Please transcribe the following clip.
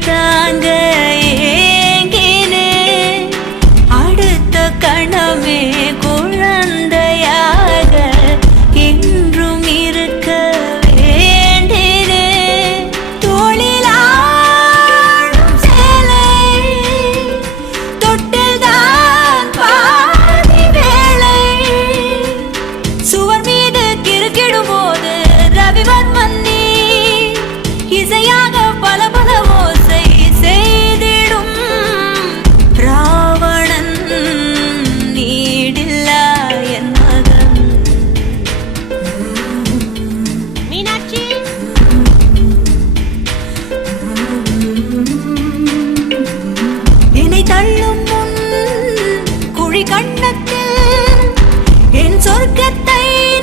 தாங்க ஏங்கினே அடுத்த கணமே குழந்தையாக என்றும் இருக்க வேண்டினே தோளிலாடும் சேலை தொட்டில்தான் பாதி வேளை சுவர் மீது கிறுக்கிடும் போது ரவிவர்மன் நீ இசையாக